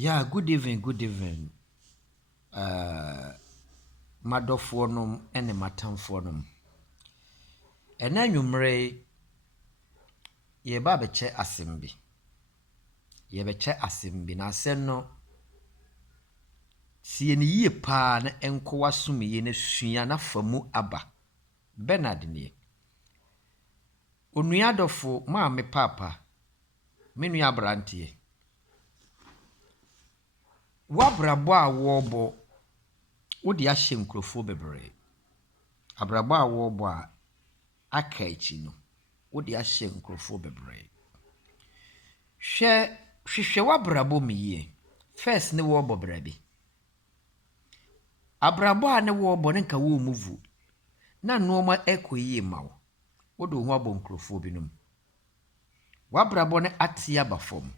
Yeah, good evening, good evening. Madɔfoɔ nom ne m'atamfoɔ nom. Ɛna anwummere yɛba abɛkyɛ asɛm bi. Yɛbɛkyɛ asɛm bi na asɛm no sie ne yie paa na ɛnkɔ w'asom yie na sua na fa mu aba. Bernard nie. Onua adɔfo maame papa. Me nua aberanteɛ. W'abrabɔ a wɔrebɔ wode ahyɛ nkurɔfoɔ bebree. Abrabɔ a wɔrebɔ a aka akyi no wode ahyɛ nkurɔfoɔ bebree. Hwehwɛ w'abrabɔ mu yie. First ne wɔrebɔ bra bi. Abrabɔ a ne wɔrebɔ ne nka wɔ mu vu. Na nneɛma ɛkɔ yie ma wo. Wode wo ho abɔ nkurɔfoɔ binom. W'abrabɔ ne ate aba fam.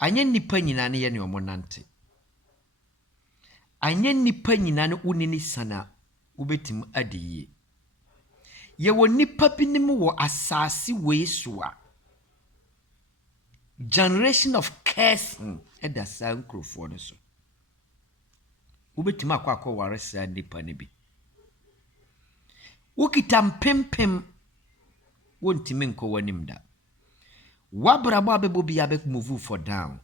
Anyɛ nnipa nyinaa ne yɛ ne ɔmo nante. Anyɛ nnipa nyinaa ne wone ne sana wobɛtumi adi yie. Yɛwɔ nnipa binom wɔ asase wei so a generation of cursing ɛda saa nkurɔfoɔ no so. Wobɛtumi akɔ ware saa nnipa no bi. Wokita mpempem wontumi nkɔ w'anim da. W'abrabɔ a bɛbɔ bi a move for down.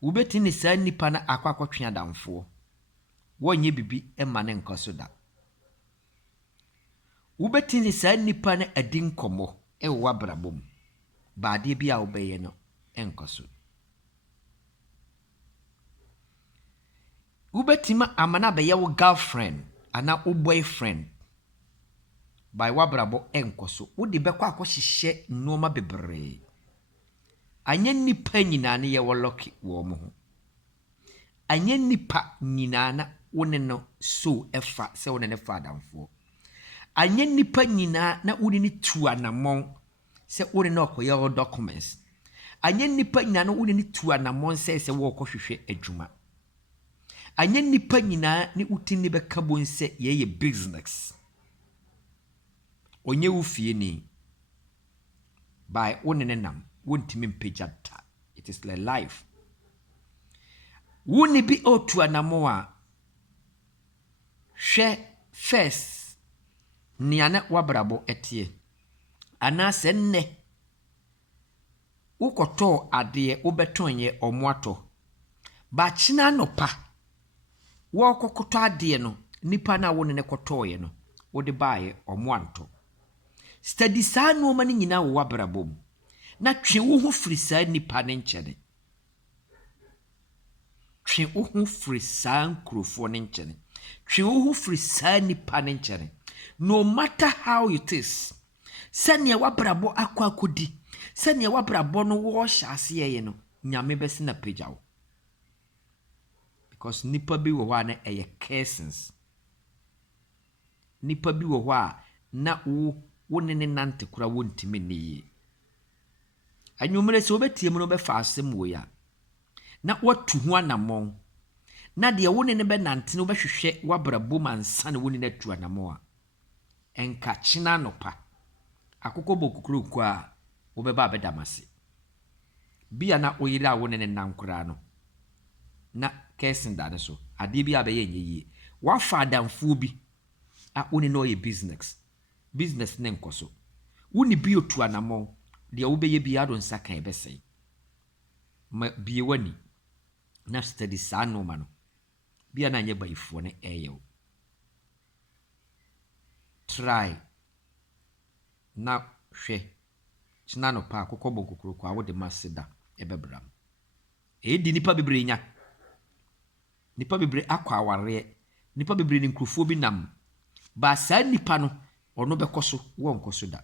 Wobɛtumi ne saa nnipa no akɔtwe adamfoɔ. Wɔnyɛ bibi ɛma ne nkɔ so da. Wobɛtumi ne saa nnipa no adi nkɔmmɔ ɛwɔ w'abrabɔ mu. Baadeɛ bi a wobɛyɛ no ɛnkɔ so. Wobɛtumi amana bɛyɛ wo girlfriend ana wo boyfriend. By w'abrabɔ ɛnkɔ so. Wode bɛkɔ akɔhyehyɛ nneɛma bebree. Anyɛ nnipa nyinaa ne yɛwɔ lucky wɔ mo ho. Anyɛ nnipa nyinaa na wone no so ɛfa sɛ wone ne fa adamfoɔ. Anyɛ nnipa nyinaa na wone ne tu anammɔn sɛ wone no ɔkɔyɛ wo documents. Anyɛ nnipa nyinaa na wone ne tu anammɔn sɛ wɔkɔhwehwɛ adwuma. Anyɛ nnipa nyinaa ne wotin ne bɛka bon sɛ yɛyɛ business. Onye wo fie ni. By wone ne nam. Wontimi mpagya ta. It is like life. Wone bi otu anamo a hwɛ first nea na wabrabɔ etie. Anase nne wokɔtɔ adeɛ wobɛtɔnyɛ ɔmoatɔ. Ba kyena nopa wɔkɔkɔtɔ adeɛ no nipa na wone ne kɔtɔɔyɛ no wode baayɛ ɔmoantɔ. Study saa nneɛma no nyinaa wɔ w'abrabɔ mu. Na twe wo ho firi saa nipa ne nkyɛne. Twe wo ho firi saa nkurɔfoɔ ne nkyɛne. Twe wo ho firi saa nipa ne nkyɛne. No matter how it is. Sɛnea w'abrabɔ akɔdi. Sɛnea w'abrabɔ no wɔhyɛ aseɛ yɛ no. Nyame bɛsi na pagya wo. Because nipa bi wɔ hɔ a na ɛyɛ cursings. Nipa bi wɔ hɔ a na wone ne nante kora wontimi ne yie. Anwumere sɛ wobɛtie mu no bɛfa asɛm wɔ ya. Na watu ho anammɔn. Na deɛ wone ne bɛnante no bɛhwehwɛ w'abrabɔ mu ansa na wone ne atu anammɔn a. Ɛnka kyena nopa. Akokɔ bɔ kukuroko a wobɛba abɛdamase. Bia na oyire a wone ne nan koraa no. Na kɛsen da ne so. Adeɛ bi a bɛyɛ nyɛ yie. Wafa adamfoɔ bi a wone no yɛ business. Business ne nkɔ so. Wone bi otu anammɔn. Deɛ wobɛyɛ bi ado nsa kan ɛbɛsɛe. Ma bie wani. Na study saa nneɛma no. Bia na nyɛ bayifoɔ ne ɛyɛ wo. Try. Na hwɛ. Kyena no pa akokɔ bɔ kokoroko a wode ma seda ɛbɛbram. Ɛdi nipa bebree nya. Nipa bebree akɔ awareɛ. Nipa bebree ne nkurɔfoɔ bi nam. Ba saa nipa no ɔno bɛkɔ so wɔnkɔ so da.